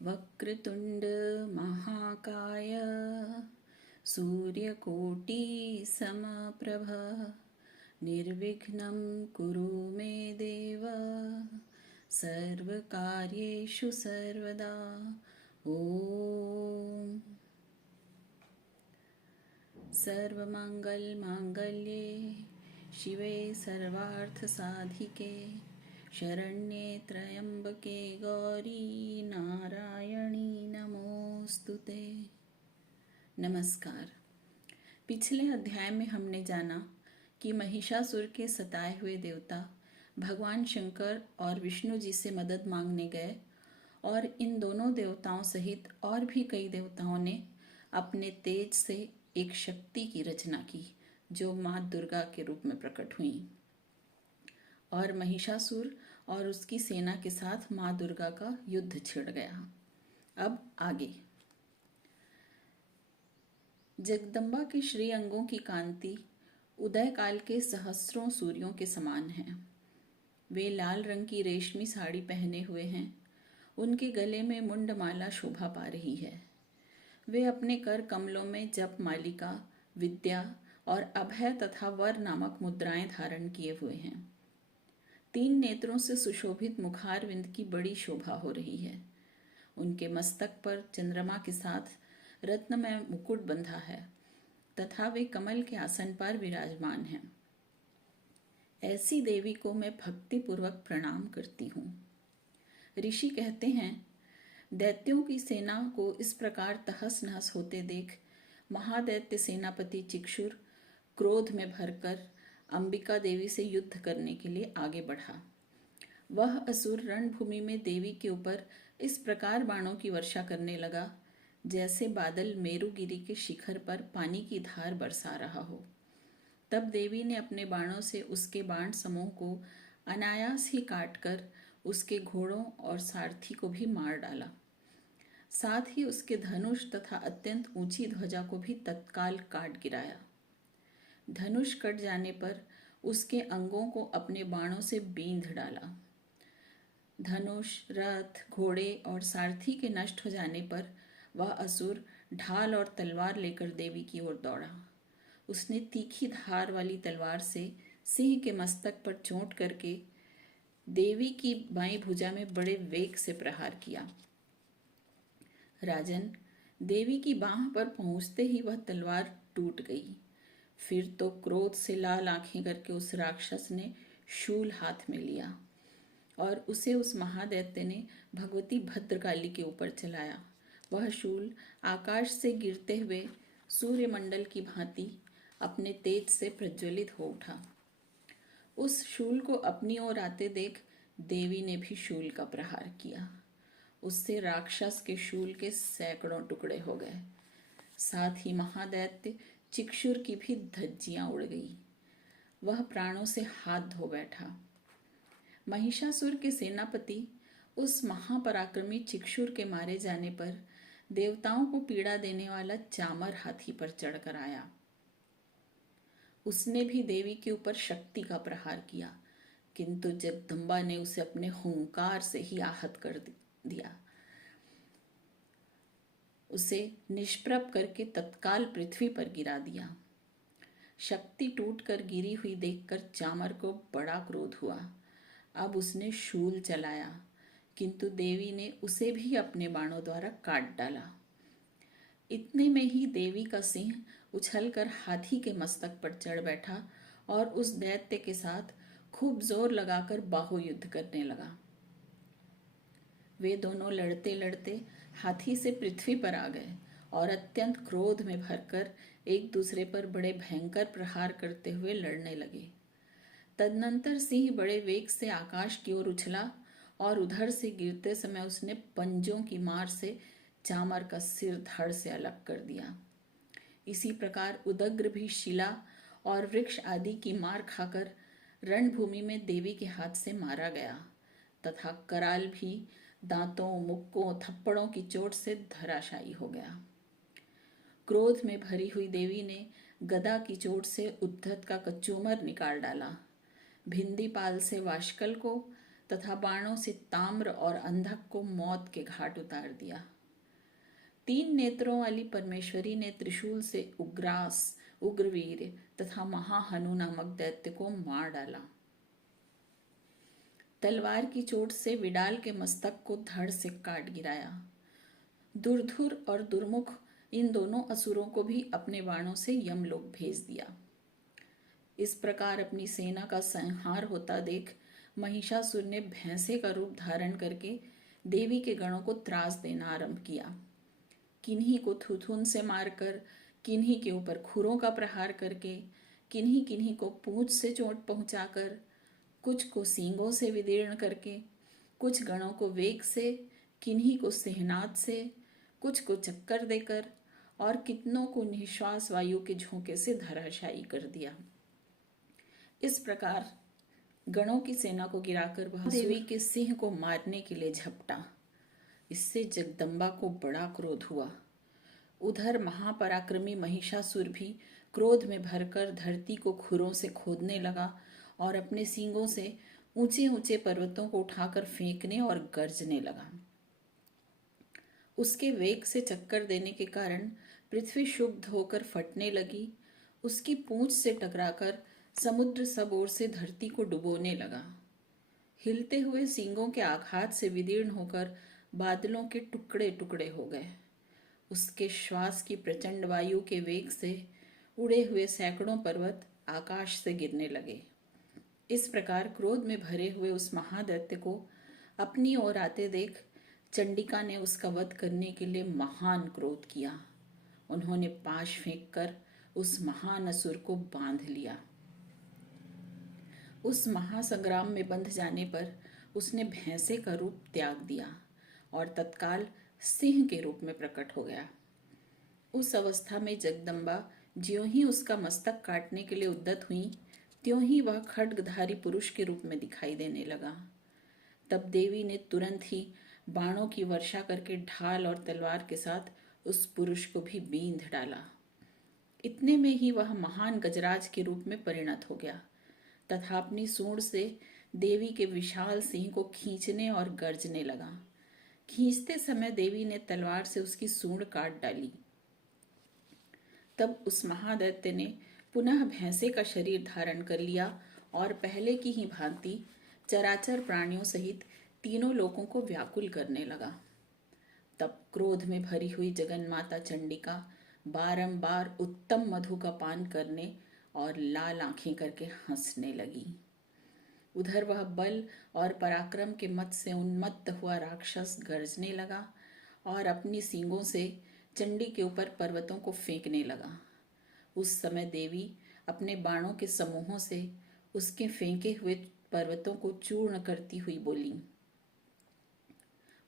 वक्रतुंड महाकाय सूर्यकोटि समप्रभ निर्विघ्नं कुरु मे देव सर्वकार्येषु सर्वदा। ओम। सर्वमंगलमांगल्ये शिवे सर्वार्थसाधिके शरण्ये त्र्यंबके गौरी नारायणी नमोस्तुते। नमस्कार। पिछले अध्याय में हमने जाना कि महिषासुर के सताए हुए देवता भगवान शंकर और विष्णु जी से मदद मांगने गए और इन दोनों देवताओं सहित और भी कई देवताओं ने अपने तेज से एक शक्ति की रचना की जो माँ दुर्गा के रूप में प्रकट हुई और महिषासुर और उसकी सेना के साथ माँ दुर्गा का युद्ध छिड़ गया। अब आगे। जगदम्बा के श्री अंगों की कांति उदय काल के सहस्रों सूर्यों के समान है। वे लाल रंग की रेशमी साड़ी पहने हुए हैं। उनके गले में मुंडमाला शोभा पा रही है। वे अपने कर कमलों में जप मालिका, विद्या और अभय तथा वर नामक मुद्राएं धारण किए हुए हैं। 3 नेत्रों से सुशोभित मुखारविंद की बड़ी शोभा हो रही है। उनके मस्तक पर चंद्रमा के साथ रत्नमय मुकुट बंधा है तथा वे कमल के आसन पर विराजमान हैं। ऐसी देवी को मैं भक्ति पूर्वक प्रणाम करती हूँ। ऋषि कहते हैं, दैत्यों की सेना को इस प्रकार तहस नहस होते देख महादैत्य सेनापति चिक्षुर क्रोध में भरकर अंबिका देवी से युद्ध करने के लिए आगे बढ़ा। वह असुर रणभूमि में देवी के ऊपर इस प्रकार बाणों की वर्षा करने लगा जैसे बादल मेरुगिरी के शिखर पर पानी की धार बरसा रहा हो। तब देवी ने अपने बाणों से उसके बाण समूह को अनायास ही काटकर उसके घोड़ों और सारथी को भी मार डाला। साथ ही उसके धनुष तथा अत्यंत ऊंची ध्वजा को भी तत्काल काट गिराया। धनुष कट जाने पर उसके अंगों को अपने बाणों से बींध डाला। धनुष, रथ, घोड़े और सारथी के नष्ट हो जाने पर वह असुर ढाल और तलवार लेकर देवी की ओर दौड़ा। उसने तीखी धार वाली तलवार से सिंह के मस्तक पर चोट करके देवी की बाईं भुजा में बड़े वेग से प्रहार किया। राजन, देवी की बाह पर पहुंचते ही वह तलवार टूट गई। फिर तो क्रोध से लाल आंखें करके उस राक्षस ने शूल हाथ में लिया और उसे उस महादैत्य ने भगवती भद्रकाली के ऊपर चलाया। वह शूल आकाश से गिरते हुए सूर्यमंडल की भांति अपने तेज से प्रज्वलित हो उठा। उस शूल को अपनी ओर आते देख देवी ने भी शूल का प्रहार किया। उससे राक्षस के शूल के सैकड़ों टुकड़े हो गए। साथ ही महादैत्य चिक्षुर की भी धज्जियां उड़ गई। वह प्राणों से हाथ धो बैठा। महिषासुर के सेनापति उस महापराक्रमी चिक्षुर के मारे जाने पर देवताओं को पीड़ा देने वाला चामर हाथी पर चढ़कर आया। उसने भी देवी के ऊपर शक्ति का प्रहार किया, किंतु जगदम्बा ने उसे अपने हुंकार से ही आहत कर दिया। उसे निष्प्रभ करके तत्काल पृथ्वी पर गिरा दिया। शक्ति टूटकर गिरी हुई देखकर चामर को बड़ा क्रोध हुआ। अब उसने शूल चलाया, किंतु देवी ने उसे भी अपने बाणों द्वारा काट डाला। इतने में ही देवी का सिंह उछलकर हाथी के मस्तक पर चढ़ बैठा और उस दैत्य के साथ खूब जोर लगाकर बाहुयुद्ध करने लगा। वे दोनों लड़ते लड़ते हाथी से पृथ्वी पर आ गए और अत्यंत क्रोध में भरकर एक दूसरे पर बड़े भयंकर प्रहार करते हुए लड़ने लगे। तदनंतर सिंह बड़े वेग से आकाश की ओर उछला और उधर से गिरते समय उसने पंजों की मार से चामर का सिर धड़ से अलग कर दिया। इसी प्रकार उदग्र भी शिला और वृक्ष आदि की मार खाकर रणभूमि में देवी के हाथ से मारा गया तथा कराल भी दांतों, मुक्कों, थप्पड़ों की चोट से धराशायी हो गया। क्रोध में भरी हुई देवी ने गदा की चोट से उद्धत का कचूमर निकाल डाला। भिंदीपाल से वाशकल को तथा बाणों से ताम्र और अंधक को मौत के घाट उतार दिया। 3 नेत्रों वाली परमेश्वरी ने त्रिशूल से उग्रास, उग्रवीर तथा महाहनु नामक दैत्य को मार डाला। तलवार की चोट से विडाल के मस्तक को धड़ से काट गिराया। दुर्धुर और दुर्मुख इन दोनों असुरों को भी अपने बाणों से यमलोक भेज दिया। इस प्रकार अपनी सेना का संहार होता देख महिषासुर ने भैंसे का रूप धारण करके देवी के गणों को त्रास देना आरंभ किया। किन्हीं को थुथुन से मारकर, किन्हीं के ऊपर खुरों का प्रहार करके, किन्हीं किन्हीं को पूंछ से चोट पहुंचाकर, कुछ को सींगों से विदीर्ण करके, कुछ गणों को वेग से, किन्हीं को सेहनाद से, कुछ को चक्कर देकर और कितनों को निश्वास वायु के झोंके से धराशायी कर दिया। इस प्रकार गणों की सेना को गिराकर वह देवी के सिंह को मारने के लिए झपटा। इससे जगदम्बा को बड़ा क्रोध हुआ। उधर महापराक्रमी महिषासुर भी क्रोध में भरकर धरती को खुरों से खोदने लगा और अपने सींगों से ऊंचे ऊंचे पर्वतों को उठाकर फेंकने और गर्जने लगा। उसके वेग से चक्कर देने के कारण पृथ्वी क्षुब्ध होकर फटने लगी। उसकी पूंछ से टकराकर समुद्र सब ओर से धरती को डुबोने लगा। हिलते हुए सींगों के आघात से विदीर्ण होकर बादलों के टुकड़े टुकड़े हो गए। उसके श्वास की प्रचंड वायु के वेग से उड़े हुए सैकड़ों पर्वत आकाश से गिरने लगे। इस प्रकार क्रोध में भरे हुए उस महादैत्य को अपनी ओर आते देख चंडिका ने उसका वध करने के लिए महान क्रोध किया। उन्होंने पाश फेंककर उस महान असुर को बांध लिया। उस महासंग्राम में बंध जाने पर उसने भैंसे का रूप त्याग दिया और तत्काल सिंह के रूप में प्रकट हो गया। उस अवस्था में जगदम्बा ज्यों ही उसका मस्तक काटने के लिए उद्यत हुई, त्यों ही वह खड्गधारी पुरुष के रूप में दिखाई देने लगा। तब देवी ने तुरंत ही बाणों की वर्षा करके ढाल और तलवार के साथ उस पुरुष को भी बींध डाला। इतने में ही वह महान गजराज के रूप में परिणत हो गया तथा अपनी सूंड से देवी के विशाल सिंह को खींचने और गर्जने लगा। खींचते समय देवी ने तलवार से उसकी सूंड काट डाली। तब उस महादैत्य ने पुनः भैंसे का शरीर धारण कर लिया और पहले की ही भांति चराचर प्राणियों सहित तीनों लोगों को व्याकुल करने लगा। तब क्रोध में भरी हुई जगन्माता चंडिका बारंबार उत्तम मधु का पान करने और लाल आंखें करके हंसने लगी। उधर वह बल और पराक्रम के मत से उन्मत्त हुआ राक्षस गरजने लगा और अपनी सींगों से चंडी के ऊपर पर्वतों को फेंकने लगा। उस समय देवी अपने बाणों के समूहों से उसके फेंके हुए पर्वतों को चूर्ण करती हुई बोली।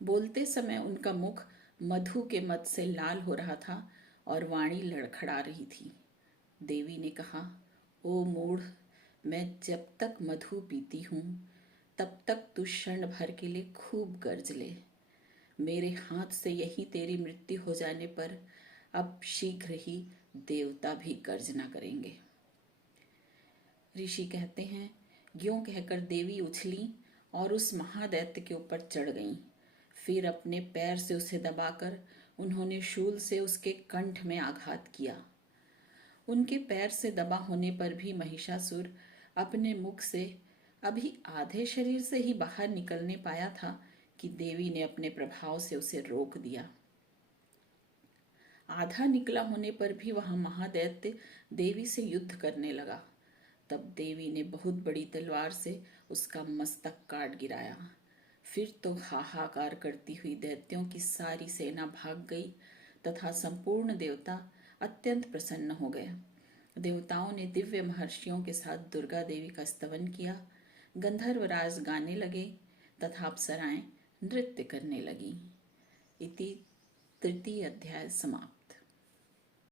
बोलते समय उनका मुख मधु के मद से लाल हो रहा था और वाणी लड़खड़ा रही थी। देवी ने कहा, ओ मूढ़, मैं जब तक मधु पीती हूँ तब तक तू क्षण भर के लिए खूब गर्ज ले। मेरे हाथ से यही तेरी मृत्यु हो जाने पर अब शीघ्र ही देवता भी गर्जना करेंगे। ऋषि कहते हैं, यों कहकर देवी उछली और उस महादैत्य के ऊपर चढ़ गईं। फिर अपने पैर से उसे दबाकर उन्होंने शूल से उसके कंठ में आघात किया। उनके पैर से दबा होने पर भी महिषासुर अपने मुख से अभी आधे शरीर से ही बाहर निकलने पाया था कि देवी ने अपने प्रभाव से उसे रोक दिया। आधा निकला होने पर भी वह महादैत्य देवी से युद्ध करने लगा। तब देवी ने बहुत बड़ी तलवार से उसका मस्तक काट गिराया। फिर तो हाहाकार करती हुई दैत्यों की सारी सेना भाग गई तथा संपूर्ण देवता अत्यंत प्रसन्न हो गए। देवताओं ने दिव्य महर्षियों के साथ दुर्गा देवी का स्तवन किया। गंधर्वराज गाने लगे तथा अप्सराएं नृत्य करने लगी। इति तृतीय अध्याय समाप्त।